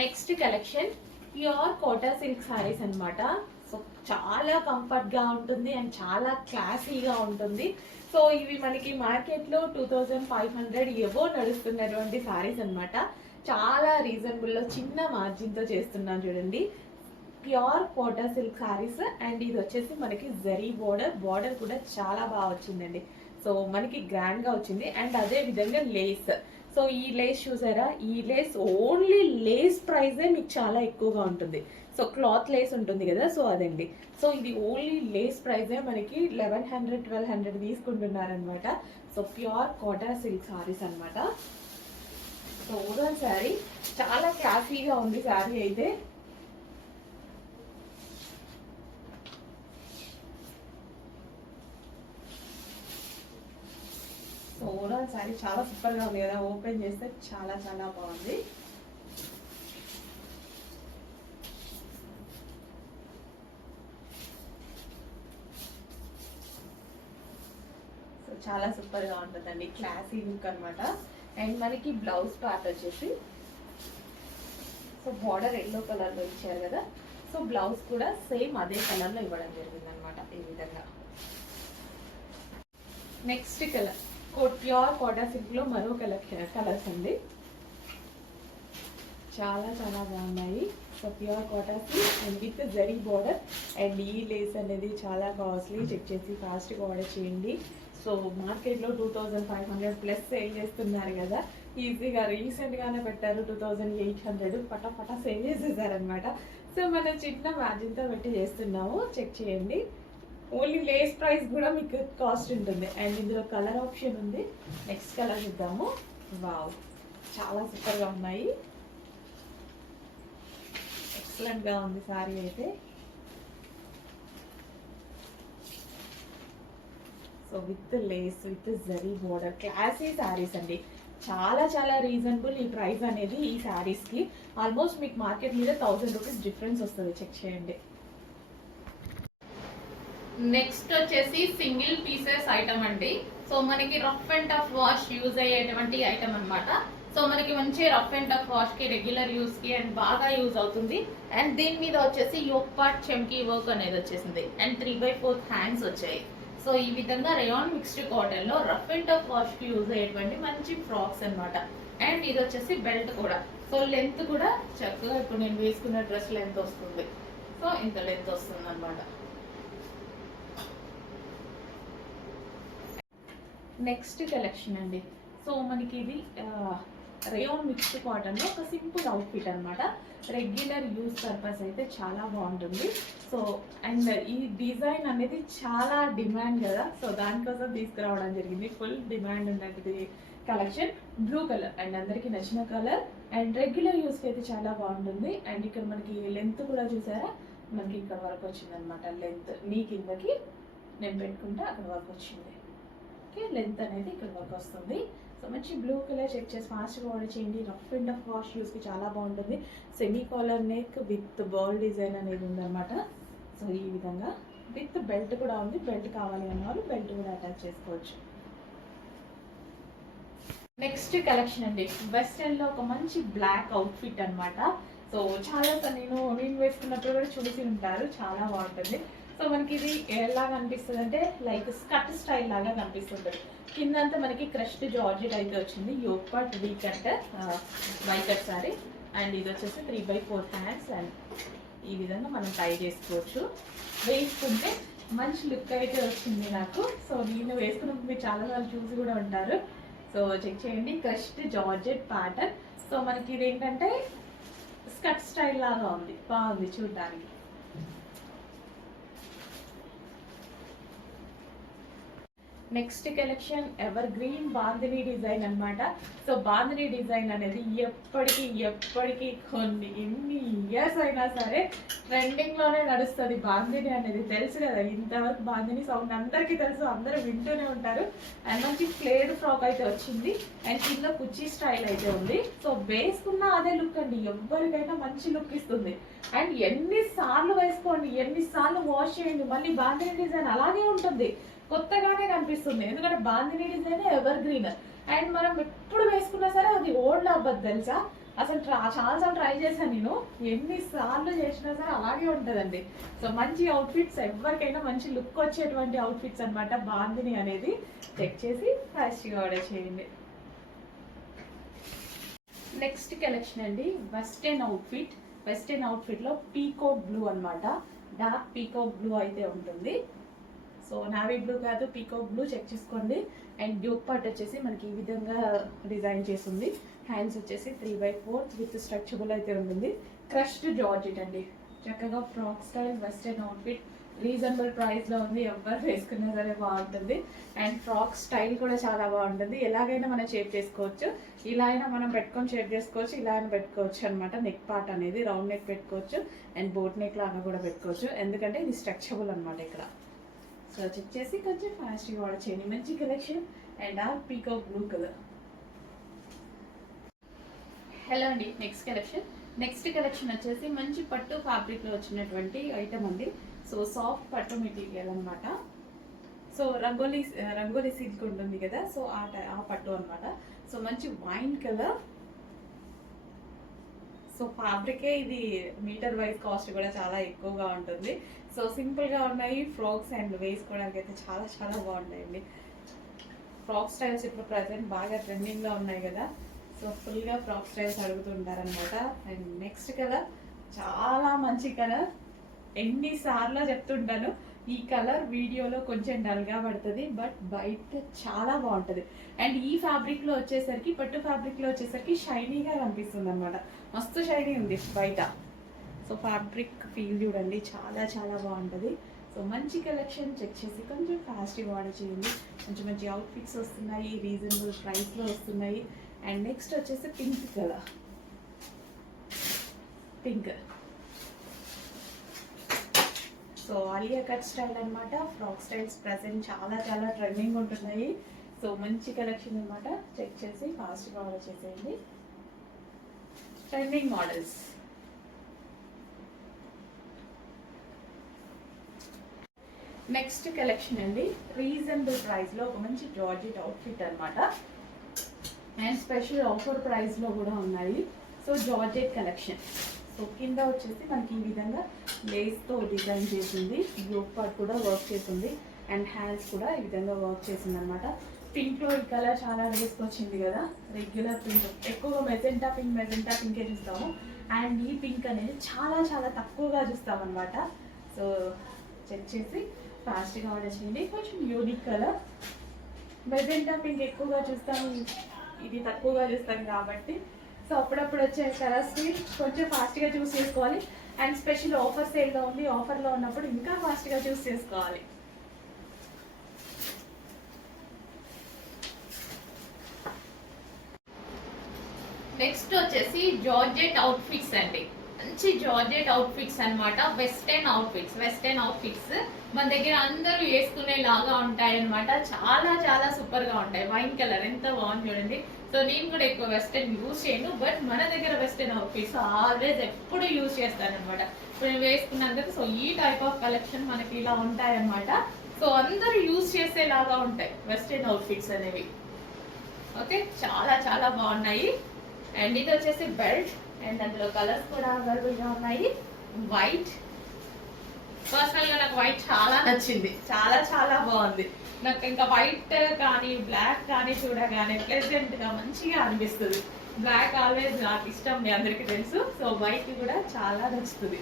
Next collection pure Kota silk sarees అన్నమాట. So చాలా comfort గా ఉంటుంది అండ్ చాలా క్లాసీగా ఉంటుంది. సో ఇవి మనకి మార్కెట్ లో 2500 ఎవో నడుస్తున్నటువంటి సారీస్ అన్నమాట. చాలా రీజనబుల్ లో చిన్న మార్జిన్ తో చేస్తున్నాను చూడండి. Pure Kota silk sarees and ఇది వచ్చేసి మనకి జరీ బార్డర్ కూడా చాలా బాగా వచ్చిందండి. సో మనకి గ్రాండ్ గా వచ్చింది అండ్ అదే విధంగా లేస్. సో ఈ లేస్ చూసారా, ఈ లేస్ ఓన్లీ లేస్ ప్రైజే మీకు చాలా ఎక్కువగా ఉంటుంది. సో క్లాత్ లేస్ ఉంటుంది కదా, సో అదండి. సో ఇది ఓన్లీ లేస్ ప్రైజే మనకి 1100-1200 తీసుకుంటున్నారనమాట. So pure Kota silk saris అనమాట. సో ఓవరాల్ శారీ చాలా క్లాసీగా ఉంది శారీ అయితే. ఓవరాల్ శారీ చాలా సూపర్ గా ఉంది కదా, ఓపెన్ చేస్తే చాలా చాలా బాగుంది. సో చాలా సూపర్ గా ఉంటుందండి, క్లాసీ లుక్ అనమాట. అండ్ మనకి బ్లౌజ్ పార్ట్ వచ్చేసి సో బార్డర్ ఎల్లో కలర్ లో ఇచ్చారు కదా, సో బ్లౌజ్ కూడా సేమ్ అదే కలర్ లో ఇవ్వడం జరిగింది అనమాట ఈ విధంగా. Next colour pure Kota silk లో మరో కలర్స్ అండి, చాలా చాలా బాగున్నాయి. So pure Kota silk and with zari border and ఈ లేస్ అనేది చాలా కాస్ట్లీ, చెక్ చేసి ఫాస్ట్గా ఆర్డర్ చేయండి. సో మార్కెట్లో 2500 ప్లస్ సేల్ చేస్తున్నారు కదా, ఈజీగా రీసెంట్గానే పెట్టారు 2800, పటా సేల్ చేసేసారనమాట. సో మనం చిన్న మార్జిన్తో పెట్టి చేస్తున్నాము, చెక్ చేయండి. ఓన్లీ లేస్ ప్రైస్ కూడా మీకు కాస్ట్ ఉంటుంది. అండ్ ఇందులో కలర్ ఆప్షన్ ఉంది. నెక్స్ట్ కలర్ చూద్దాము. వావ్, చాలా సూపర్గా ఉన్నాయి, ఎక్సలెంట్గా ఉంది సారీ అయితే. So with lace with zari border classy saris అండి, చాలా చాలా రీజనబుల్ ఈ ప్రైస్ అనేది. ఈ సారీస్కి ఆల్మోస్ట్ మీకు మార్కెట్ మీద 1000 రూపీస్ డిఫరెన్స్ వస్తుంది, చెక్ చేయండి. నెక్స్ట్ వచ్చేసి సింగిల్ పీసెస్ ఐటమ్ అండి. సో మనకి rough and tough wash use అయ్యేటువంటి ఐటమ్ అనమాట. సో మనకి మంచి రఫ్ అండ్ టఫ్ వాష్ కి, రెగ్యులర్ యూస్ కి అండ్ బాగా యూజ్ అవుతుంది. అండ్ దీని మీద వచ్చేసి యోక్ పార్ట్ చెమ్కీ వర్క్ అనేది వచ్చేసింది అండ్ 3/4 హ్యాండ్స్ వచ్చాయి. సో ఈ విధంగా రేయాన్ మిక్స్డ్ కాటన్ లో రఫ్ అండ్ టఫ్ వాష్ కి యూజ్ అయ్యేటువంటి మంచి ఫ్రాక్స్ అనమాట. అండ్ ఇది వచ్చేసి బెల్ట్ కూడా. సో లెంత్ కూడా చక్కగా ఇప్పుడు నేను వేసుకున్న డ్రెస్ లెంత్ వస్తుంది. సో ఇంత లెంత్ వస్తుంది అనమాట. నెక్స్ట్ కలెక్షన్ అండి. సో మనకి ఇది రేయాన్ మిక్స్డ్ కాటన్ లో ఒక సింపుల్ అవుట్ఫిట్ అనమాట. రెగ్యులర్ యూజ్ పర్పస్ అయితే చాలా బాగుంటుంది. సో అండ్ ఈ డిజైన్ అనేది చాలా డిమాండ్ కదా, సో దానికోసం తీసుకురావడం జరిగింది. ఫుల్ డిమాండ్ ఉన్నది కలెక్షన్. బ్లూ కలర్ అండ్ అందరికి నచ్చిన కలర్ అండ్ రెగ్యులర్ యూస్కి అయితే చాలా బాగుంటుంది. అండ్ ఇక్కడ మనకి లెంత్ కూడా చూసారా, మనకి ఇక్కడ వరకు వచ్చింది అనమాట. లెంత్ నీ కిందకి నేను పెట్టుకుంటే అక్కడ వరకు వచ్చింది. ఓకే, లెంత్ అనేది ఇక్కడ వరకు వస్తుంది. సో మంచి బ్లూ కలర్, చెక్ చేసి ఫాస్ట్గా ఆర్డర్ చేయండి. రఫ్ అండ్ రఫ్ వాష్ యూస్కి చాలా బాగుంటుంది. సెమీ కాలర్ నెక్ విత్ బర్ల్ డిజైన్ అనేది ఉందన్నమాట. సో ఈ విధంగా విత్ బెల్ట్ కూడా ఉంది. బెల్ట్ కావాలి అన్నవాళ్ళు బెల్ట్ కూడా అటాచ్ చేసుకోవచ్చు. నెక్స్ట్ కలెక్షన్ అండి, వెస్టర్న్ లో ఒక మంచి బ్లాక్ అవుట్ఫిట్ అనమాట. సో చాలా నేను వేసుకున్నప్పుడు కూడా చూసి ఉంటారు, చాలా బాగుంటుంది. సో మనకి ఇది ఎలా కనిపిస్తుంది అంటే లైక్ స్కర్ట్ స్టైల్ లాగా కనిపిస్తుంటుంది. కిందంతా మనకి క్రష్డ్ జార్జెట్ అయితే వచ్చింది. Yoke part V cut Y cut saree and ఇది వచ్చేసి 3/4 హ్యాండ్స్. అండ్ ఈ విధంగా మనం టై చేసుకోవచ్చు. వేసుకుంటే మంచి లుక్ అయితే వచ్చింది నాకు. సో నేను వేసుకున్నప్పుడు మీరు చాలా సార్లు చూసి కూడా ఉంటారు. సో చెక్ చేయండి, క్రష్డ్ జార్జెట్ ప్యాటర్న్. సో మనకి ఇది ఏంటంటే స్కర్ట్ స్టైల్ లాగా ఉంది, బాగుంది చూడడానికి. Next collection ever green bandhani design అనమాట. సో బాందిని డిజైన్ అనేది ఎప్పటికీ కొన్ని ఎన్ని ఇయర్స్ అయినా సరే ట్రెండింగ్ లోనే నడుస్తుంది. బాందిని అనేది తెలుసు కదా, ఇంతవరకు బాందిని సౌండ్ అందరికీ తెలుసు, అందరూ వింటూనే ఉంటారు. అండ్ మంచి ఫ్లేడ్ ఫ్రాక్ అయితే వచ్చింది అండ్ కింద కుర్చీ స్టైల్ అయితే ఉంది. సో వేసుకున్న అదే లుక్ అండి, ఎవరికైనా మంచి లుక్ ఇస్తుంది. అండ్ ఎన్నిసార్లు వేసుకోండి, ఎన్నిసార్లు వాష్ చేయండి, మళ్ళీ బాందిని డిజైన్ అలాగే ఉంటుంది, కొత్తగానే కనిపిస్తుంది. ఎందుకంటే bandhani design ever green and మనం ఎప్పుడు వేసుకున్నా సరే అది ఓల్డ్ అవ్వదు తెలుసా. అసలు చాలాసార్లు ట్రై చేశాను నేను, ఎన్నిసార్లు చేసినా సరే అలాగే ఉంటుందండి. సో మంచి అవుట్ఫిట్స్, ఎవరికైనా మంచి లుక్ వచ్చేటువంటి అవుట్ఫిట్స్ అనమాట బాందిని అనేది. చెక్ చేసి ఫాస్ట్గా ఆర్డర్ చేయండి. నెక్స్ట్ కలెక్షన్ అండి, వెస్టర్న్ అవుట్ఫిట్. వెస్టర్న్ అవుట్ఫిట్లో పీకాక్ బ్లూ అనమాట. డార్క్ పీకాక్ బ్లూ అయితే ఉంటుంది. సో నావీ బ్లూ కాదు, పీకాక్ బ్లూ. చెక్ చేసుకోండి. అండ్ డ్యూక్ పార్ట్ వచ్చేసి మనకి ఈ విధంగా డిజైన్ చేసింది. హ్యాండ్స్ వచ్చేసి 3/4 విత్ స్ట్రెచబుల్ అయితే ఉంటుంది. క్రష్డ్ జార్జెట్ అండి. చక్కగా frock style western outfit, reasonable ప్రైస్లో ఉంది. ఎవరు వేసుకున్నా సరే బాగుంటుంది. అండ్ ఫ్రాక్ స్టైల్ కూడా చాలా బాగుంటుంది. ఎలాగైనా మనం షేప్ చేసుకోవచ్చు. ఇలా అయినా మనం పెట్టుకొని షేప్ చేసుకోవచ్చు, ఇలా అయినా పెట్టుకోవచ్చు అనమాట. నెక్ పార్ట్ అనేది రౌండ్ నెక్ పెట్టుకోవచ్చు అండ్ బోట్ నెక్ లాగా కూడా పెట్టుకోవచ్చు, ఎందుకంటే ఇది స్ట్రెచబుల్ అనమాట ఇక్కడ. సో చెక్ చేసి కొంచెం ఫాస్ట్గా ఆర్డర్ చేయండి. మంచి కలెక్షన్ అండ్ ఆ పీకాక్ బ్లూ కలర్. హలో అండి, నెక్స్ట్ కలెక్షన్ వచ్చేసి మంచి పట్టు ఫ్యాబ్రిక్లో వచ్చినటువంటి ఐటమ్ అండి. సో సాఫ్ట్ పట్టు మెటీరియల్ అనమాట. సో రంగోలీ సిల్క్ ఉంటుంది కదా, సో ఆ పట్టు అనమాట. సో మంచి వైన్ కలర్. సో ఫ్యాబ్రికే ఇది మీటర్ వైజ్ కాస్ట్ కూడా చాలా ఎక్కువగా ఉంటుంది. సో సింపుల్గా ఉన్నాయి ఫ్రాక్స్ అండ్ వేసుకోవడానికి అయితే చాలా చాలా బాగుంటాయండి. ఫ్రాక్ స్టైల్స్ ఇప్పుడు ప్రజెంట్ బాగా ట్రెండింగ్లో ఉన్నాయి కదా, సో ఫుల్గా ఫ్రాక్ స్టైల్స్ అడుగుతుంటారనమాట. అండ్ నెక్స్ట్ కలర్ చాలా మంచి కలర్. ఎన్నిసార్లు చెప్తుంటాను, ఈ కలర్ వీడియోలో కొంచెం డల్గా పడుతుంది, బట్ బయట చాలా బాగుంటుంది. అండ్ ఈ ఫ్యాబ్రిక్లో వచ్చేసరికి, పట్టు ఫ్యాబ్రిక్లో వచ్చేసరికి షైనీగా కనిపిస్తుంది అనమాట. మస్తు షైనీ ఉంది బయట. సో ఫ్యాబ్రిక్ ఫీల్ చూడండి, చాలా చాలా బాగుంటుంది. సో మంచి కలెక్షన్. చెక్ చేసి కొంచెం ఫాస్ట్గా ఆర్డర్ చేయండి. మంచి మంచి అవుట్ఫిట్స్ వస్తున్నాయి, రీజనబుల్ ప్రైస్లో వస్తున్నాయి. అండ్ నెక్స్ట్ వచ్చేసి pink colour. Pink. So Alia cut style అనమాట. ఫ్రాక్ స్టైల్స్ ప్రజెంట్ చాలా చాలా ట్రెండింగ్ ఉంటున్నాయి. సో మంచి కలెక్షన్ అనమాట. చెక్ చేసి ఫాస్ట్గా ఆర్డర్ చేసేయండి. Trending models. నెక్స్ట్ కలెక్షన్ అండి, రీజనబుల్ ప్రైస్లో ఒక మంచి జార్జెట్ అవుట్ఫిట్ అనమాట. అండ్ స్పెషల్ ఆఫర్ ప్రైస్లో కూడా ఉన్నాయి. So georgette collection. సో కింద వచ్చేసి మనకి ఈ విధంగా లేస్తో డిజైన్ చేసింది. యోక్ పార్ట్ కూడా వర్క్ చేసింది అండ్ హ్యాండ్స్ కూడా ఈ విధంగా వర్క్ చేసింది అనమాట. పింక్లో ఈ కలర్ చాలా వేసుకొచ్చింది కదా, రెగ్యులర్ పింక్. ఎక్కువగా మెజెంటా పింకే చూస్తాము. అండ్ ఈ పింక్ అనేది చాలా చాలా తక్కువగా చూస్తామన్నమాట. సో చెక్ చేసి ఫాస్ట్గా ఆర్డర్ చేయండి. కొంచెం యూనిక్ కలర్. మెజెంటా పింక్ ఎక్కువగా చూస్తాము, ఇది తక్కువగా చూస్తాం కాబట్టి సో అప్పుడప్పుడు వచ్చే కలర్స్ని కొంచెం ఫాస్ట్గా చూస్ చేసుకోవాలి. అండ్ స్పెషల్ ఆఫర్ సేల్లో ఉంది, ఆఫర్లో ఉన్నప్పుడు ఇంకా ఫాస్ట్గా చూస్ చేసుకోవాలి. నెక్స్ట్ వచ్చేసి జార్జెట్ అవుట్ఫిట్స్ అండి. మంచి జార్జెట్ అవుట్ఫిట్స్ అనమాట. వెస్టర్న్ అవుట్ఫిట్స్ మన దగ్గర అందరూ వేసుకునే లాగా ఉంటాయి అనమాట. చాలా చాలా సూపర్ గా ఉంటాయి. వైన్ కలర్ ఎంత బాగుంది చూడండి. సో నేను కూడా ఎక్కువ వెస్టర్న్ యూజ్ చేయను, బట్ మన దగ్గర వెస్టర్న్ అవుట్ఫిట్స్ ఆల్వేస్ ఎప్పుడు యూజ్ చేస్తాను అనమాట. ఇప్పుడు నేను వేసుకున్నందుకు సో ఈ టైప్ ఆఫ్ కలెక్షన్ మనకి ఇలా ఉంటాయి అనమాట. సో అందరూ యూజ్ చేసేలాగా ఉంటాయి వెస్టర్న్ అవుట్ఫిట్స్ అనేవి. ఓకే, చాలా చాలా బాగున్నాయి. అండ్ ఇది వచ్చేసి బెల్ట్ అండ్ అందులో కలర్స్ కూడా అవైలబుల్గా ఉన్నాయి. వైట్, పర్సనల్గా నాకు వైట్ చాలా నచ్చింది, చాలా చాలా బాగుంది నాకు. ఇంకా వైట్ కానీ బ్లాక్ కానీ చూడగానే ప్లెజెంట్గా మంచిగా అనిపిస్తుంది. బ్లాక్ ఆల్వేస్ నాకు ఇష్టం, మీ అందరికీ తెలుసు. సో వైట్ కూడా చాలా నచ్చుతుంది,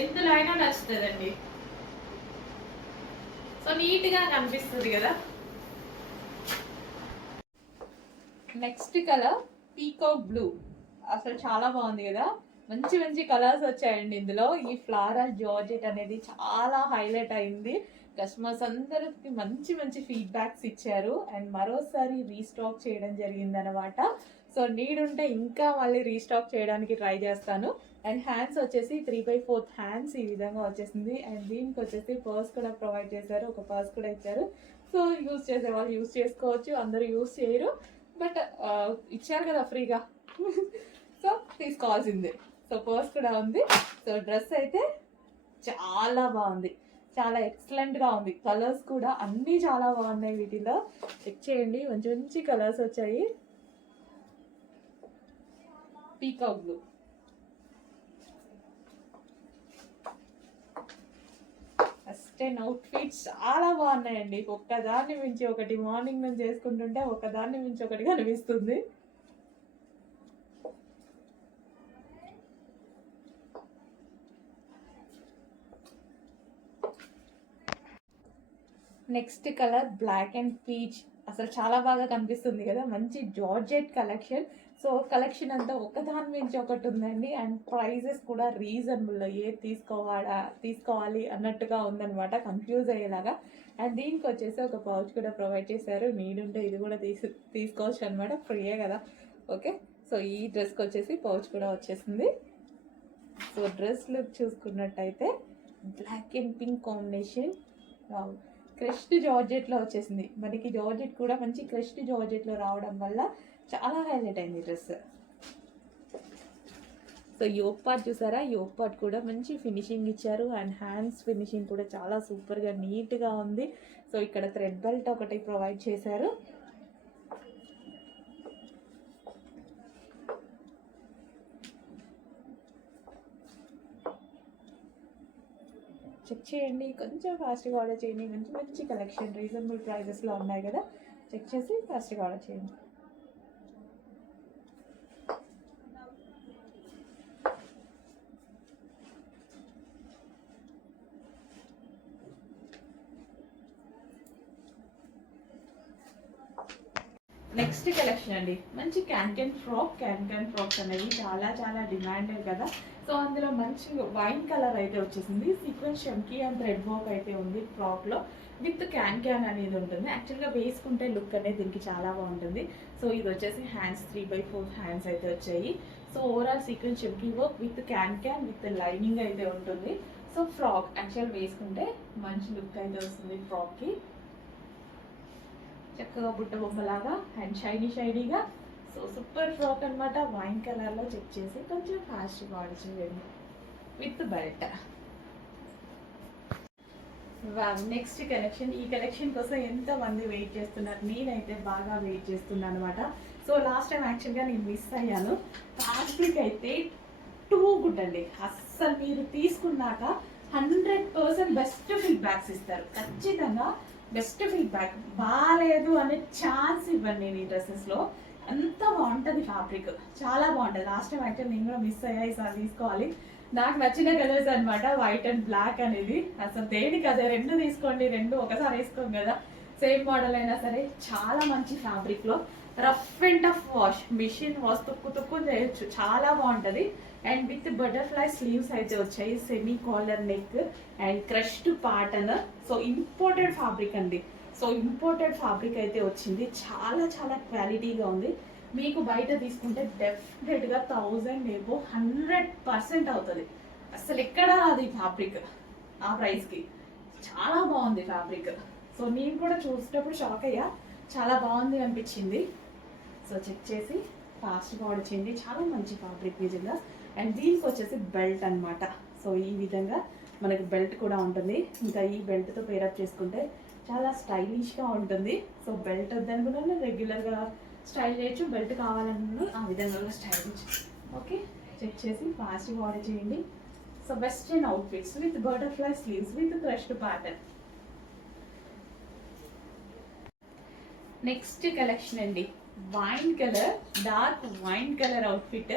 ఎందులో అయినా నచ్చుతుందండి. సో నీట్గా కనిపిస్తుంది కదా. Next colour peacock blue. అసలు చాలా బాగుంది కదా, మంచి మంచి కలర్స్ వచ్చాయండి ఇందులో. ఈ ఫ్లారల్ జార్జెట్ అనేది చాలా హైలైట్ అయింది. కస్టమర్స్ అందరికి మంచి మంచి ఫీడ్బ్యాక్స్ ఇచ్చారు అండ్ మరోసారి రీస్టాక్ చేయడం జరిగింది అనమాట. సో నీడ్ ఉంటే ఇంకా మళ్ళీ రీస్టాక్ చేయడానికి ట్రై చేస్తాను. అండ్ హ్యాండ్స్ వచ్చేసి 3/4 హ్యాండ్స్ ఈ విధంగా వచ్చేసింది. అండ్ దీనికి వచ్చేసి పర్స్ కూడా ప్రొవైడ్ చేశారు, ఒక పర్స్ కూడా ఇచ్చారు. సో యూస్ చేసే వాళ్ళు యూస్ చేసుకోవచ్చు, అందరూ యూస్ చేయరు, బట్ ఇచ్చారు కదా ఫ్రీగా సో తీసుకోవాల్సిందే. సో పర్స్ కూడా ఉంది. సో డ్రెస్ అయితే చాలా బాగుంది, చాలా ఎక్సలెంట్గా ఉంది. కలర్స్ కూడా అన్నీ చాలా బాగున్నాయి వీటిలో. చెక్ చేయండి, మంచి మంచి కలర్స్ వచ్చాయి. Peacock blue. First and outfits చాలా బాగున్నాయండి. ఒక్కదాన్ని మించి ఒకటి, మార్నింగ్ నుంచి చేసుకుంటుంటే ఒకదాన్ని మించి ఒకటి కనిపిస్తుంది. Next colour black and peach. అసలు చాలా బాగా కనిపిస్తుంది కదా, మంచి జార్జెట్ కలెక్షన్. సో కలెక్షన్ అంతా ఒకదాని మించి ఒకటి ఉందండి. అండ్ ప్రైజెస్ కూడా రీజనబుల్, ఏది తీసుకోవాలి అన్నట్టుగా ఉందన్నమాట, కన్ఫ్యూజ్ అయ్యేలాగా. అండ్ దీనికి వచ్చేసి ఒక పౌచ్ కూడా ప్రొవైడ్ చేశారు. నీడుంటే ఇది కూడా తీసుకోవచ్చు అనమాట, ఫ్రీయే కదా. ఓకే, సో ఈ డ్రెస్కి వచ్చేసి పౌచ్ కూడా వచ్చేసింది. సో డ్రెస్ లుక్ చూసుకున్నట్టయితే black and pink combination, crushed జార్జెట్లో వచ్చేసింది. మనకి జార్జెట్ కూడా మంచి క్రష్డ్ జార్జెట్లో రావడం వల్ల చాలా హైలైట్ అయింది డ్రెస్. సో యోక్ పార్ట్ చూసారా, యోక్ పార్ట్ కూడా మంచి ఫినిషింగ్ ఇచ్చారు. అండ్ హ్యాండ్స్ ఫినిషింగ్ కూడా చాలా సూపర్గా నీట్గా ఉంది. సో ఇక్కడ థ్రెడ్ బెల్ట్ ఒకటి ప్రొవైడ్ చేశారు. చెక్ చేయండి, కొంచెం ఫాస్ట్గా ఆర్డర్ చేయండి. మంచి మంచి కలెక్షన్ రీజనబుల్ ప్రైజెస్లో ఉన్నాయి కదా, చెక్ చేసి ఫాస్ట్గా ఆర్డర్ చేయండి. నెక్స్ట్ కలెక్షన్ అండి, మంచి క్యాన్ ఫ్రాక్స్ అనేవి చాలా చాలా డిమాండెడ్ కదా. సో అందులో మంచి వైన్ కలర్ అయితే వచ్చేసింది. సీక్వెన్స్ షమ్కి అండ్ థ్రెడ్ వర్క్ అయితే ఉంది ఫ్రాక్లో, విత్ క్యాన్ అనేది ఉంటుంది. యాక్చువల్గా వేసుకుంటే లుక్ అనేది దీనికి చాలా బాగుంటుంది. సో ఇది వచ్చేసి హ్యాండ్స్ 3/4 హ్యాండ్స్ అయితే వచ్చాయి. సో ఓవరాల్ సీక్వెన్స్ షమ్కి work with can with lining అయితే ఉంటుంది. సో ఫ్రాక్ యాక్చువల్ వేసుకుంటే మంచి లుక్ అయితే వస్తుంది ఫ్రాక్కి. చక్కగా బుట్ట బొమ్మలాగా అండ్ షైనీగా. సో సూపర్ ఫ్రాక్ అనమాట, వైన్ కలర్లో. చెక్ చేసి కొంచెం ఫాస్ట్గా ఆర్డర్ చేయండి విత్ బెల్ట్. Next collection. ఈ కలెక్షన్ కోసం ఎంతమంది వెయిట్ చేస్తున్నారు, నేనైతే బాగా వెయిట్ చేస్తున్నాను అనమాట. సో లాస్ట్ టైం యాక్చువల్గా నేను మిస్ అయ్యాను. ఫ్యాబ్రిక్ అయితే టూ గుడ్ అండి. అస్సలు మీరు తీసుకున్నాక 100% బెస్ట్ ఫీడ్బ్యాక్స్ ఇస్తారు ఖచ్చితంగా. బెస్ట్ ఫీడ్బ్యాక్, బాగాలేదు అనే ఛాన్స్ ఇవ్వండి. నేను ఈ డ్రెస్సెస్లో ఎంత బాగుంటుంది ఫ్యాబ్రిక్, చాలా బాగుంటుంది. లాస్ట్ టైం యాక్చువల్ నేను కూడా మిస్ అయ్యా, ఈసారి తీసుకోవాలి. నాకు నచ్చిన కలర్స్ అనమాట, వైట్ అండ్ బ్లాక్ అనేది. అసలు దేనికి అదే, రెండు తీసుకోండి, రెండు ఒకసారి వేసుకోం కదా, సేమ్ మోడల్ అయినా సరే. చాలా మంచి ఫ్యాబ్రిక్లో rough and tough wash, machine wash తుక్కు చేయొచ్చు, చాలా బాగుంటుంది. అండ్ విత్ బటర్ఫ్లై స్లీవ్స్ అయితే వచ్చాయి, semi collar neck and crushed pattern. So imported fabric అండి. సో ఇంపోర్టెడ్ ఫ్యాబ్రిక్ అయితే వచ్చింది, చాలా చాలా క్వాలిటీగా ఉంది. మీకు బయట తీసుకుంటే డెఫినెట్గా 1000 ఏబో 100% అవుతుంది. అసలు ఎక్కడ అది ఫ్యాబ్రిక్ ఆ ప్రైస్కి చాలా బాగుంది ఫ్యాబ్రిక్. సో నేను కూడా చూసేటప్పుడు షాక్ అయ్యా, చాలా బాగుంది అనిపించింది. సో చెక్ చేసి ఫాస్ట్గా ఆర్డర్ చేయండి, చాలా మంచి ఫ్యాబ్రిక్ నిజంగా. అండ్ దీనికి వచ్చేసి బెల్ట్ అనమాట. సో ఈ విధంగా మనకి బెల్ట్ కూడా ఉంటుంది. ఇంకా ఈ బెల్ట్తో పేరప్ చేసుకుంటే చాలా స్టైలిష్గా ఉంటుంది. సో బెల్ట్ వద్దనుకున్నా రెగ్యులర్గా స్టైల్ చేయొచ్చు, బెల్ట్ కావాలనుకున్నా ఆ విధంగా స్టైల్ చేయొచ్చు. ఓకే, చెక్ చేసి ఫాస్ట్గా ఆర్డర్ చేయండి. So western outfits with butterfly sleeves with crushed pattern. Next collection అండి, wine colour, dark wine colour outfit.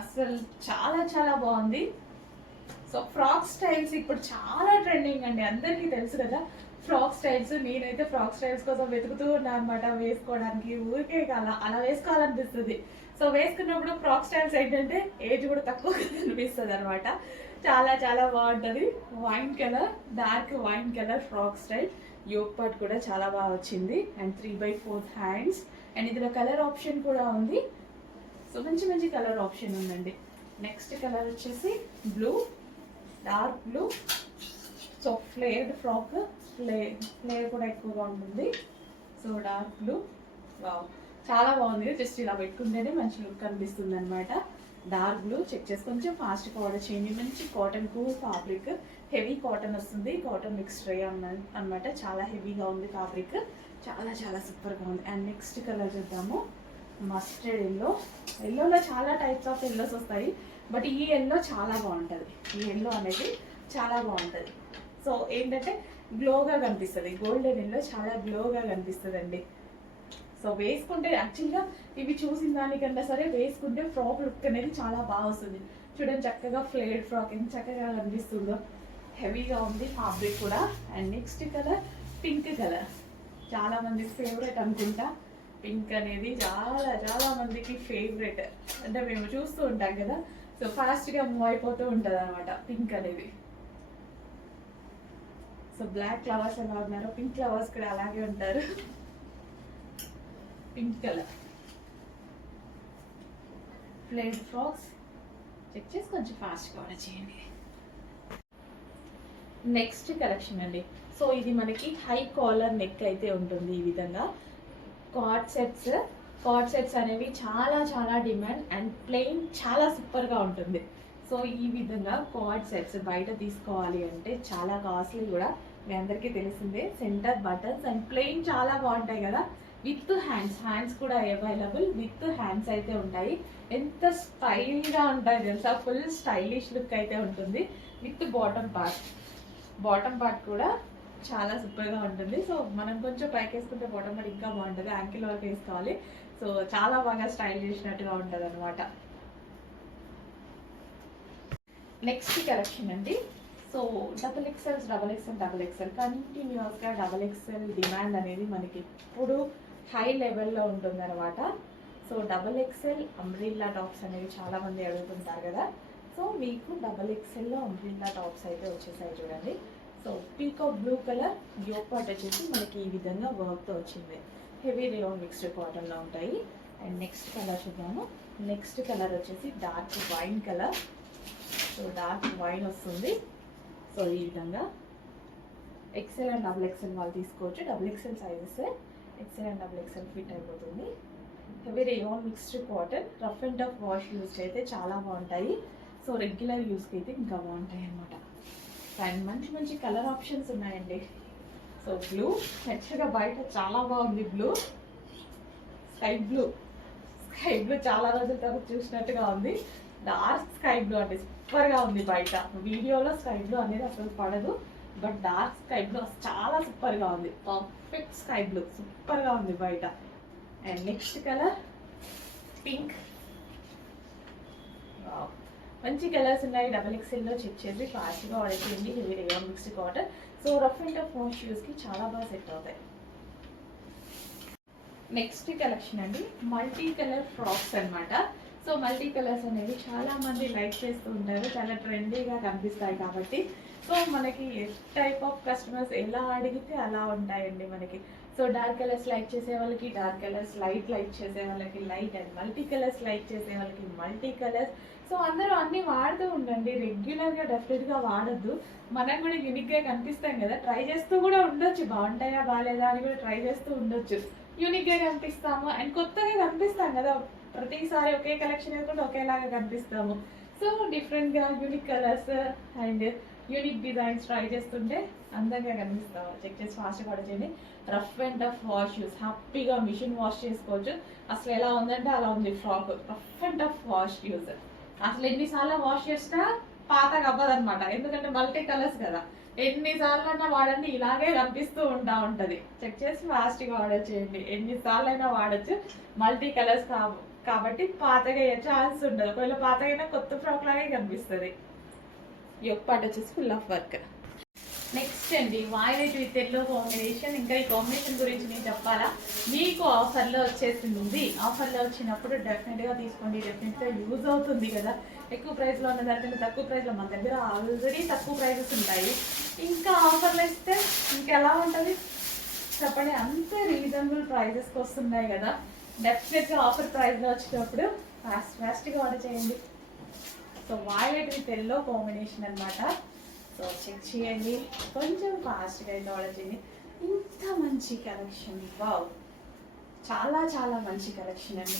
అసలు చాలా చాలా బాగుంది. సో ఫ్రాక్ స్టైల్స్ ఇప్పుడు చాలా ట్రెండింగ్ అండి, అందరికీ తెలుసు కదా ఫ్రాక్ స్టైల్స్. నేనైతే ఫ్రాక్ స్టైల్స్ కోసం వెతుకుతూ ఉన్నాను అనమాట వేసుకోవడానికి. ఊరికే అలా వేసుకోవాలనిపిస్తుంది. సో వేసుకున్నప్పుడు ఫ్రాక్ స్టైల్స్ ఏంటంటే ఏజ్ కూడా తక్కువ అనిపిస్తుంది అనమాట. చాలా చాలా బాగుంటుంది. Wine colour, dark wine colour frock style. Yoke part కూడా చాలా బాగా వచ్చింది. And 3/4 hands. అండ్ ఇందులో కలర్ ఆప్షన్ కూడా ఉంది. సో మంచి మంచి కలర్ ఆప్షన్ ఉందండి. నెక్స్ట్ కలర్ వచ్చేసి blue, dark blue. So flared frock, flare కూడా ఎక్కువగా ఉంటుంది. సో డార్క్ బ్లూ, వావ్ చాలా బాగుంది. జస్ట్ ఇలా పెట్టుకుంటేనే మంచి లుక్ కనిపిస్తుంది అనమాట. Dark blue. చెక్ చేసి కొంచెం ఫాస్ట్గా ఆర్డర్ చేయండి. మంచి కాటన్ కు ఫ్యాబ్రిక్, హెవీ కాటన్ వస్తుంది, కాటన్ మిక్స్ ట్రై అనమాట. చాలా హెవీగా ఉంది ఫ్యాబ్రిక్, చాలా చాలా సూపర్గా ఉంది. అండ్ నెక్స్ట్ కలర్ చూద్దాము. Mustard yellow. ఎల్లోలో చాలా టైప్స్ ఆఫ్ ఎల్లోస్ వస్తాయి, బట్ ఈ ఎల్లో చాలా బాగుంటుంది. ఈ ఎల్లో అనేది చాలా బాగుంటుంది. సో ఏంటంటే గ్లోగా కనిపిస్తుంది, గోల్డెన్ ఎల్లో చాలా గ్లోగా కనిపిస్తుంది అండి. సో వేసుకుంటే యాక్చువల్గా ఇవి చూసిన దానికన్నా సరే వేసుకుంటే ఫ్రాక్ లుక్ అనేది చాలా బాగా వస్తుంది. చూడండి చక్కగా ఫ్లేడ్ ఫ్రాక్ ఎంత చక్కగా కనిపిస్తుందో, హెవీగా ఉంది ఫ్యాబ్రిక్ కూడా. And next colour pink colour, చాలా మంది ఫేవరెట్ అనుకుంటా. పింక్ అనేది చాలా చాలా మందికి ఫేవరెట్, అంటే మేము చూస్తూ ఉంటాం కదా, సో ఫాస్ట్గా మూవ్ అయిపోతూ ఉంటుంది అనమాట పింక్ అనేది. సో బ్లాక్ ఫ్లవర్స్ ఎలా ఉన్నారో పింక్ ఫ్లవర్స్ కూడా అలాగే ఉంటారు. పింక్ కలర్ ఫ్లేడ్ ఫ్రాక్స్ చెక్ చేసి కొంచెం ఫాస్ట్గా ఆర్డర్ చేయండి. నెక్స్ట్ కలెక్షన్ అండి. సో ఇది మనకి హై కాలర్ నెక్ అయితే ఉంటుంది. ఈ విధంగా కార్డ్ సెట్స్ అనేవి చాలా చాలా డిమాండ్ అండ్ ప్లెయిన్ చాలా సూపర్గా ఉంటుంది. సో ఈ విధంగా కార్డ్ సెట్స్ బయట తీసుకోవాలి అంటే చాలా కాస్ట్లీ కూడా, మీ అందరికీ తెలిసిందే. సెంటర్ బటన్స్ అండ్ ప్లెయిన్ చాలా బాగుంటాయి కదా, విత్ హ్యాండ్స్ కూడా అవైలబుల్, విత్ హ్యాండ్స్ అయితే ఉంటాయి. ఎంత స్టైల్గా ఉంటాయి తెలుసా, ఫుల్ స్టైలిష్ లుక్ అయితే ఉంటుంది. విత్ బాటమ్ పార్ట్ కూడా చాలా సూపర్గా ఉంటుంది. సో మనం కొంచెం పైకి వేసుకుంటే బాటమ్ పార్ట్ ఇంకా బాగుంటుంది, యాంకిల్ వరకు వేసుకోవాలి. సో చాలా బాగా స్టైల్ చేసినట్టుగా ఉంటుంది అనమాట. నెక్స్ట్ కలెక్షన్ అండి. సో XXL కంటిన్యూస్గా XXL డిమాండ్ అనేది మనకి ఇప్పుడు హై లెవెల్లో ఉంటుంది అనమాట. సో XXL అంబ్రిల్లా టాప్స్ అనేవి చాలా మంది అడుగుతుంటారు కదా. సో మీకు XXLలో అంబ్రిల్లా టాప్స్ అయితే వచ్చేసాయి చూడండి. So peacock blue colour yoke part వచ్చేసి మనకి ఈ విధంగా వర్క్తో వచ్చింది. హెవీ రేయాన్ మిక్స్డ్ కాటన్లో ఉంటాయి. అండ్ నెక్స్ట్ కలర్ చూద్దాము. నెక్స్ట్ కలర్ వచ్చేసి dark wine colour. So dark wine వస్తుంది. సో ఈ విధంగా XL అండ్ XXL వాళ్ళు తీసుకోవచ్చు. XXL sizes XL and XXL fit అయిపోతుంది. Heavy rayon mixed cotton, rough and tough wash యూస్కి అయితే చాలా బాగుంటాయి. సో రెగ్యులర్ యూస్కి అయితే ఇంకా బాగుంటాయి అన్నమాట. అండ్ మంచి మంచి కలర్ ఆప్షన్స్ ఉన్నాయండి. సో బ్లూ యాక్చువల్గా బయట చాలా బాగుంది, స్కై బ్లూ చాలా రోజుల తర్వాత చూసినట్టుగా ఉంది. డార్క్ స్కై బ్లూ అంటే సూపర్గా ఉంది. బయట వీడియోలో స్కై బ్లూ అనేది అసలు పడదు, బట్ డార్క్ స్కై బ్లూ చాలా సూపర్గా ఉంది. పర్ఫెక్ట్ స్కై బ్లూ సూపర్గా ఉంది బయట. And next colour pink. మంచి కలర్స్ ఉన్నాయి. XXLలో చెక్ చేసి ఫాస్ట్గా ఆర్డర్ చేయండి. Heavy rayon mixed cotton. So rough and tough wash యూస్కి చాలా బాగా సెట్ అవుతాయి. నెక్స్ట్ కలెక్షన్ అండి, మల్టీ కలర్ ఫ్రాక్స్ అనమాట. సో మల్టీ కలర్స్ అనేవి చాలా మంది లైక్ చేస్తూ ఉంటారు, చాలా ట్రెండీగా కనిపిస్తాయి కాబట్టి. సో మనకి టైప్ ఆఫ్ కస్టమర్స్ ఎలా అడిగితే అలా ఉంటాయండి మనకి. సో డార్క్ కలర్స్ లైక్ చేసే వాళ్ళకి డార్క్ కలర్స్, లైట్ చేసే వాళ్ళకి light, and multi colours like చేసే వాళ్ళకి మల్టీ కలర్స్. సో అందరూ అన్నీ వాడుతూ ఉండండి, రెగ్యులర్గా డెఫినెట్గా వాడద్దు. మనం కూడా యూనిక్గా కనిపిస్తాం కదా, ట్రై చేస్తూ కూడా ఉండొచ్చు, బాగుంటాయా బాగాలేదా అని కూడా ట్రై చేస్తూ ఉండొచ్చు. యూనిక్గా కనిపిస్తాము అండ్ కొత్తగా కనిపిస్తాం కదా, ప్రతిసారి ఒకే కలెక్షన్ వేసుకుంటే ఒకేలాగా కనిపిస్తాము. సో డిఫరెంట్గా unique colours and unique designs try చేస్తుంటే అందంగా కనిపిస్తాము. చెక్ చేసి ఫాస్ట్గా ఆర్డర్ చేయండి. Rough and tough wash use, హ్యాపీగా మిషన్ వాష్ చేసుకోవచ్చు. అసలు ఎలా ఉందంటే అలా ఉంది frock. Rough and tough wash use, అసలు ఎన్నిసార్లు వాష్ చేసినా పాతగా అవ్వదన్నమాట, ఎందుకంటే మల్టీ కలర్స్ కదా. ఎన్నిసార్లు అయినా వాడండి, ఇలాగే కనిపిస్తూ ఉంటుంది. చెక్ చేసి ఫాస్ట్గా ఆర్డర్ చేయండి. ఎన్నిసార్లు అయినా వాడచ్చు, మల్టీ కలర్స్ కాబట్టి పాతగా అయ్యే ఛాన్స్ ఉండదు. ఒకవేళ పాతగా అయినా కొత్త ఫ్రాక్ లాగే కనిపిస్తుంది. ఈ ఒక్క పార్ట్ వచ్చేసి ఫుల్ ఆఫ్ వర్క్. నెక్స్ట్ అండి, వైలెట్ విత్ ఎల్లో కాంబినేషన్. ఇంకా ఈ కాంబినేషన్ గురించి నేను చెప్పాలా, మీకు ఆఫర్లో వచ్చేసింది. ఆఫర్లో వచ్చినప్పుడు డెఫినెట్గా తీసుకోండి, డెఫినెట్గా యూజ్ అవుతుంది కదా. ఎక్కువ ప్రైస్లో ఉన్న దానికంటే తక్కువ ప్రైస్లో మన దగ్గర ఆల్రెడీ తక్కువ ప్రైజెస్ ఉంటాయి. ఇంకా ఆఫర్లో ఇస్తే ఇంకెలా ఉంటుంది చెప్పండి. అంత రీజనబుల్ ప్రైజెస్కి వస్తున్నాయి కదా, డెఫినెట్గా ఆఫర్ ప్రైస్లో వచ్చినప్పుడు ఫాస్ట్గా ఆర్డర్ చేయండి. So violet with yellow combination అనమాట. సో చెక్ చేయండి, కొంచెం ఫాస్ట్గా అయితే ఆర్డర్ చేయండి. ఇంత మంచి కలెక్షన్, వావ్, చాలా చాలా మంచి కలెక్షన్ అండి.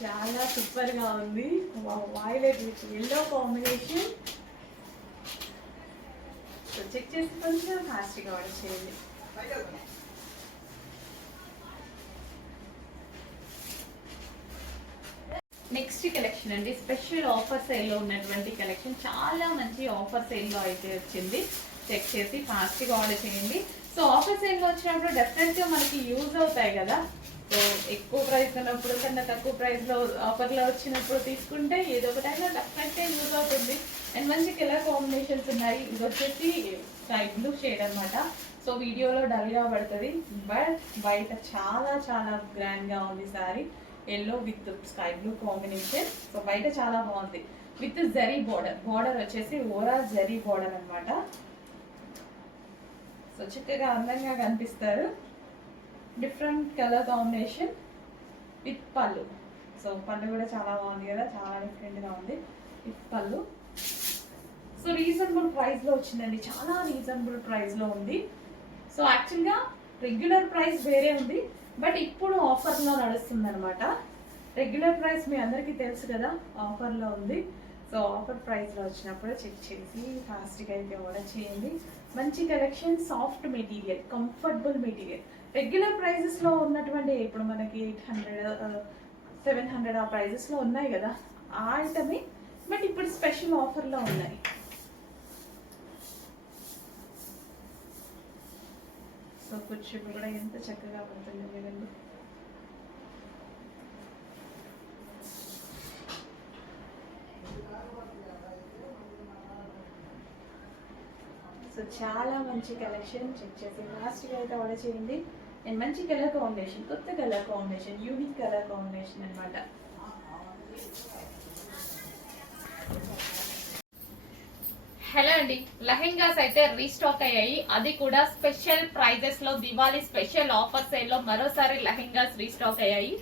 చాలా సూపర్గా ఉంది. Violet with yellow combination. చేసి కొంచెం ఫాస్ట్గా ఆర్డర్ చేయండి. నెక్స్ట్ కలెక్షన్ అండి, స్పెషల్ ఆఫర్ సేల్లో ఉన్నటువంటి కలెక్షన్. చాలా మంచి ఆఫర్ సేల్లో అయితే వచ్చింది. చెక్ చేసి ఫాస్ట్గా ఆర్డర్ చేయండి. సో ఆఫర్ సేల్లో వచ్చినప్పుడు డెఫినెట్గా మనకి యూజ్ అవుతాయి కదా. సో ఎక్కువ ప్రైస్ ఉన్నప్పుడు కన్నా తక్కువ ప్రైస్లో ఆఫర్లో వచ్చినప్పుడు తీసుకుంటే ఏదో ఒకటైనా డెఫినెట్గా యూజ్ అవుతుంది. అండ్ మంచి కలర్ కాంబినేషన్స్ ఉన్నాయి. ఇది వచ్చేసి స్కై బ్లూ షేడ్ అనమాట. సో వీడియోలో డల్గా పడుతుంది, బట్ బయట చాలా చాలా గ్రాండ్గా ఉంది sorry. Yellow with sky blue combination. So బయట చాలా బాగుంది. విత్ జరీ బార్డర్ వచ్చేసి ఓవరాల్ జరీ బార్డర్ అనమాట. సో చక్కగా అందంగా కనిపిస్తారు. డిఫరెంట్ కలర్ కాంబినేషన్ విత్ పళ్ళు. సో పళ్ళు కూడా చాలా బాగుంది కదా, చాలా డిఫరెంట్గా ఉంది విత్ పళ్ళు. సో రీజనబుల్ ప్రైస్లో వచ్చిందండి, చాలా రీజనబుల్ ప్రైస్లో ఉంది. సో యాక్చువల్గా రెగ్యులర్ ప్రైస్ వేరే ఉంది, బట్ ఇప్పుడు ఆఫర్లో నడుస్తుంది అనమాట. రెగ్యులర్ ప్రైస్ మీ అందరికీ తెలుసు కదా, ఆఫర్లో ఉంది. సో ఆఫర్ ప్రైస్లో వచ్చినప్పుడు చెక్ చేసి ఫాస్ట్గా అయితే ఆర్డర్ చేయండి. మంచి collection, soft material, comfortable material. Regular ప్రైజెస్లో ఉన్నటువంటి ఇప్పుడు మనకి 800, 700 ఆ ప్రైజెస్లో ఉన్నాయి కదా ఆ ఐటమే, బట్ ఇప్పుడు స్పెషల్ ఆఫర్లో ఉన్నాయి. సో కుర్చీ కూడా ఎంత చక్కగా పడుతుంది కదండి. సో చాలా మంచి కలెక్షన్. చెక్ చేసి లాస్ట్గా అయితే ఆర్డర్ చేయండి. అండ్ మంచి కలర్ కాంబినేషన్, కొత్త colour combination, unique colour combination అనమాట. హలో అండి, లెహెంగాస్ అయితే రీస్టాక్ అయ్యాయి. అది కూడా స్పెషల్ ప్రైజెస్ లో, దివాళీ స్పెషల్ ఆఫర్ సేల్ లో మరోసారి లెహెంగాస్ రీస్టాక్ అయ్యాయి.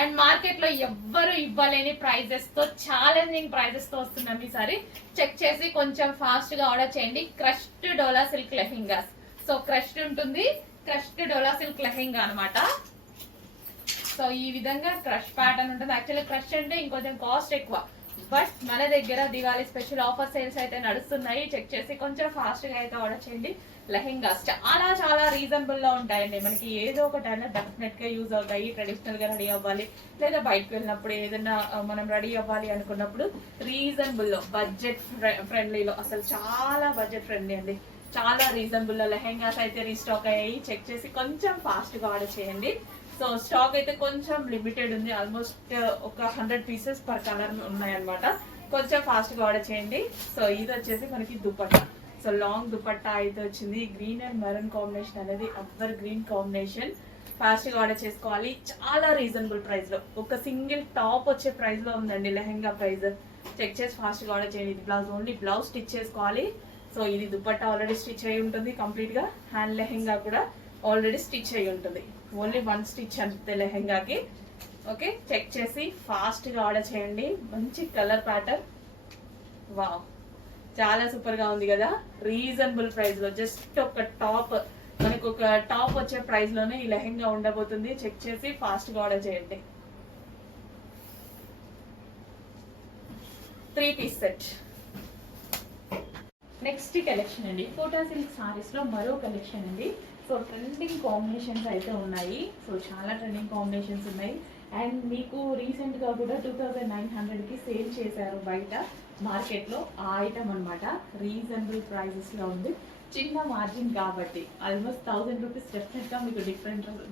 అండ్ మార్కెట్ లో ఎవ్వరు ఇవ్వలేని ప్రైజెస్ తో, ఛాలెంజింగ్ ప్రైజెస్ తో వస్తున్నాం ఈసారి. చెక్ చేసి కొంచెం ఫాస్ట్ గా ఆర్డర్ చేయండి. క్రష్డ్ డోలా సిల్క్ లెహెంగాస్. సో క్రష్డ్ ఉంటుంది, క్రష్డ్ డోలా సిల్క్ లెహెంగా అనమాట. సో ఈ విధంగా క్రష్ ప్యాటర్న్ ఉంటుంది. యాక్చువల్లీ క్రష్ అంటే ఇంకొంచెం కాస్ట్ ఎక్కువ, బట్ మన దగ్గర దివాళీ స్పెషల్ ఆఫర్ సేల్స్ అయితే నడుస్తున్నాయి. చెక్ చేసి కొంచెం ఫాస్ట్ గా అయితే ఆర్డర్ చేయండి. లెహెంగాస్ చాలా చాలా రీజనబుల్ లో ఉంటాయండి. మనకి ఏదో ఒకటైనా డెఫినెట్ గా యూజ్ అవుతాయి. ట్రెడిషనల్ గా రెడీ అవ్వాలి, లేదా బయటకు వెళ్ళినప్పుడు ఏదైనా మనం రెడీ అవ్వాలి అనుకున్నప్పుడు రీజనబుల్ లో, బడ్జెట్ ఫ్రెండ్లీలో, అసలు చాలా బడ్జెట్ ఫ్రెండ్లీ అండి. చాలా రీజనబుల్ లో లెహెంగాస్ అయితే రీస్టాక్ అయ్యాయి. చెక్ చేసి కొంచెం ఫాస్ట్ గా ఆర్డర్ చేయండి. సో స్టాక్ అయితే కొంచెం లిమిటెడ్ ఉంది. ఆల్మోస్ట్ ఒక 100 పీసెస్ పర్ కలర్ ఉన్నాయన్నమాట. కొంచెం ఫాస్ట్ గా ఆర్డర్ చేయండి. సో ఇది వచ్చేసి మనకి దుపట్టా. సో లాంగ్ దుపట్టా అయితే వచ్చింది. గ్రీన్ అండ్ మెరూన్ కాంబినేషన్ అనేది ఎవర్ గ్రీన్ కాంబినేషన్. ఫాస్ట్ గా ఆర్డర్ చేసుకోవాలి. చాలా రీజనబుల్ ప్రైస్ లో, ఒక సింగిల్ టాప్ వచ్చే ప్రైస్ లో ఉందండి లెహెంగా ప్రైస్. చెక్ చేసి ఫాస్ట్ గా ఆర్డర్ చేయండి. ఇది బ్లౌజ్, ఓన్లీ బ్లౌజ్ స్టిచ్ చేసుకోవాలి. సో ఇది దుపట్టా ఆల్రెడీ స్టిచ్ అయి ఉంటుంది కంప్లీట్ గా. హ్యాండ్ లెహెంగా కూడా ఆల్రెడీ స్టిచ్ అయి ఉంటుంది. ఓన్లీ 1 స్టిచ్ అంతే లెహెంగాకి. ఓకే, చెక్ చేసి ఫాస్ట్ గా ఆర్డర్ చేయండి. మంచి కలర్ ప్యాటర్న్, వావ్, చాలా సూపర్ గా ఉంది కదా. రీజనబుల్ ప్రైస్ లో జస్ట్ ఒక టాప్, మనకు ఒక టాప్ వచ్చే ప్రైస్ లోనే ఈ లెహెంగా ఉండబోతుంది. చెక్ చేసి ఫాస్ట్ గా ఆర్డర్ చేయండి. 3 పీస్ సెట్. నెక్స్ట్ కలెక్షన్ అండి, కోటా సిల్క్ సారీస్ లో మరో కలెక్షన్ అండి. సో ట్రెండింగ్ కాంబినేషన్స్ అయితే ఉన్నాయి. సో చాలా ట్రెండింగ్ కాంబినేషన్స్ ఉన్నాయి. అండ్ మీకు రీసెంట్గా కూడా 2900కి సేల్ చేశారు బయట మార్కెట్లో ఆ ఐటమ్ అనమాట. రీజనబుల్ ప్రైజెస్లో ఉంది, చిన్న మార్జిన్ కాబట్టి ఆల్మోస్ట్ 1000 రూపీస్ డెఫినెట్గా మీకు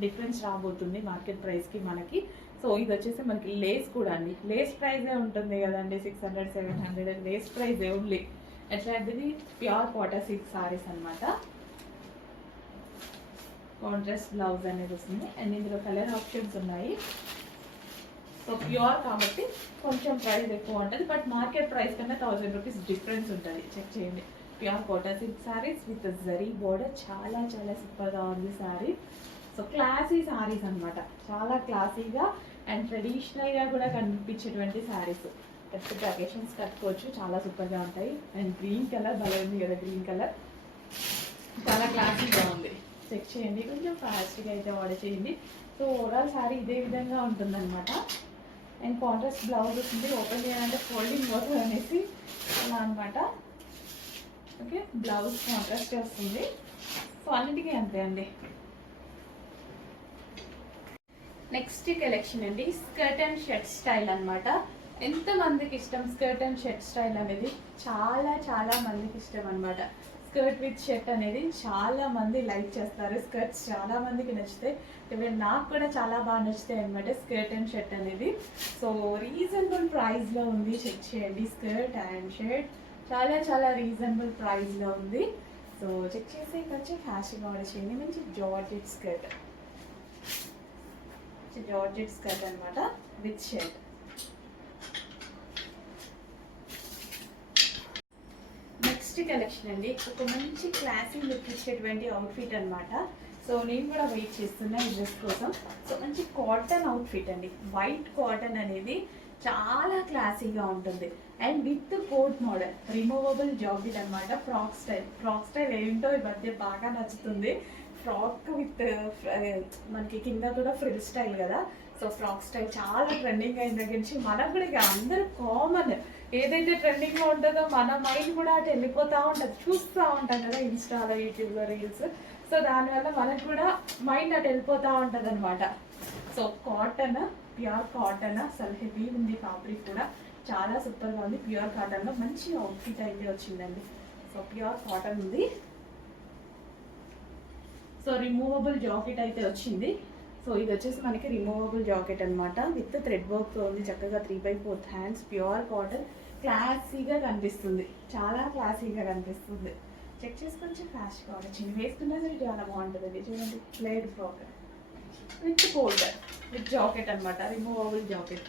డిఫరెన్స్ రాబోతుంది మార్కెట్ ప్రైస్కి మనకి. సో ఇది వచ్చేసి మనకి లేస్ కూడా అండి. లేస్ ప్రైజే ఉంటుంది కదండి, 600, 700 లేస్ ప్రైజ్ ఓన్లీ. అట్లాంటిది ప్యూర్ కోటా సిల్క్ సారీస్ అనమాట. కాంట్రాస్ట్ బ్లౌజ్ అనేది వస్తుంది. అండ్ ఇందులో కలర్ ఆప్షన్స్ ఉన్నాయి. సో ప్యూర్ కాబట్టి కొంచెం ప్రైస్ ఎక్కువ ఉంటుంది, బట్ మార్కెట్ ప్రైస్ కన్నా 1000 రూపీస్ డిఫరెన్స్ ఉంటుంది. చెక్ చేయండి. Pure Kota silk sarees with zari border. చాలా చాలా సూపర్గా ఉంది సారీ. సో క్లాసీ సారీస్ అనమాట, చాలా క్లాసీగా అండ్ ట్రెడిషనల్గా కూడా కనిపించేటువంటి సారీస్. పెద్ద అకేషన్స్ కట్టుకోవచ్చు, చాలా సూపర్గా ఉంటాయి. అండ్ గ్రీన్ కలర్ భలే ఉంది కదా, గ్రీన్ కలర్ చాలా క్లాసీగా ఉంది. చెక్ చేయండి, కొంచెం ఫాస్ట్గా అయితే ఆర్డర్ చేయండి. సో ఓవరాల్ సారీ ఇదే విధంగా ఉంటుందన్నమాట. అండ్ కాంట్రాస్ట్ బ్లౌజ్ వస్తుంది. ఓపెన్ చేయాలంటే ఫోల్డింగ్ పోతుంది అనేసి అలా అనమాట. ఓకే, బ్లౌజ్ కాంట్రాస్ట్ వస్తుంది. సో అన్నిటికీ అంతే అండి. నెక్స్ట్ కలెక్షన్ అండి, స్కర్ట్ అండ్ షర్ట్ స్టైల్ అనమాట. ఎంతమందికి ఇష్టం స్కర్ట్ అండ్ షర్ట్ స్టైల్ అనేది? చాలా చాలా మందికి ఇష్టం అనమాట. స్కర్ట్ విత్ షర్ట్ అనేది చాలా మంది లైక్ చేస్తారు. స్కర్ట్స్ చాలా మందికి నచ్చుతాయి. ఈవెన్ నాకు కూడా చాలా బాగా నచ్చుతాయి అనమాట స్కర్ట్ అండ్ షర్ట్ అనేది. సో రీజనబుల్ ప్రైస్లో ఉంది, చెక్ చేయండి. స్కర్ట్ అండ్ షర్ట్ చాలా చాలా రీజనబుల్ ప్రైస్లో ఉంది. సో చెక్ చేసి కొంచెం ఫ్యాషన్గా ఆర్డర్ చేయండి. మంచి జార్జెట్ స్కర్ట్, జార్జెట్ స్కర్ట్ అనమాట విత్ షర్ట్. నెక్స్ట్ కలెక్షన్ అండి, ఒక మంచి క్లాసీ లుక్ ఇచ్చేటువంటి అవుట్ఫిట్ అనమాట. సో నేను కూడా వెయిట్ చేస్తున్నా ఈ డ్రెస్ కోసం. సో మంచి కాటన్ అవుట్ఫిట్ అండి, వైట్ కాటన్ అనేది చాలా క్లాసీగా ఉంటుంది. And with coat model, removable jacket అనమాట. ఫ్రాక్ స్టైల్ ఏంటో ఈ మధ్య బాగా నచ్చుతుంది. ఫ్రాక్ విత్ మనకి కింద కూడా ఫ్రిల్ స్టైల్ కదా. సో ఫ్రాక్ స్టైల్ చాలా ట్రెండింగ్ అయిన దగ్గర నుంచి మనకు కూడా ఇక అందరూ కామన్, ఏదైతే ట్రెండింగ్లో ఉంటుందో మన మైండ్ కూడా అటు వెళ్ళిపోతూ ఉంటుంది. చూస్తూ ఉంటాం కదా ఇన్స్టాలో, యూట్యూబ్లో రీల్స్. సో దానివల్ల మనకు కూడా మైండ్ అటు వెళ్ళిపోతూ ఉంటుంది అనమాట. సో కాటన్, ప్యూర్ కాటన్, అసలు హెవీ ఉంది. ఫ్యాబ్రిక్ కూడా చాలా సూపర్గా ఉంది. ప్యూర్ కాటన్లో మంచి అవుట్ఫిట్ అయితే వచ్చిందండి. సో ప్యూర్ కాటన్ ఉంది. సో రిమూవబుల్ జాకెట్ అయితే వచ్చింది. సో ఇది వచ్చేసి మనకి రిమూవబుల్ జాకెట్ అనమాట. విత్ థ్రెడ్ వర్క్తో ఉంది. చక్కగా 3/4 హ్యాండ్స్, ప్యూర్ కాటన్, క్లాసీగా కనిపిస్తుంది. చాలా క్లాసీగా కనిపిస్తుంది. చెక్ చేసి కొంచెం ఫ్యాషన్గా వచ్చింది. వేసుకున్నా సరే చాలా బాగుంటుంది. చూడండి, played frock with folder with jacket అనమాట, రిమూవబుల్ జాకెట్.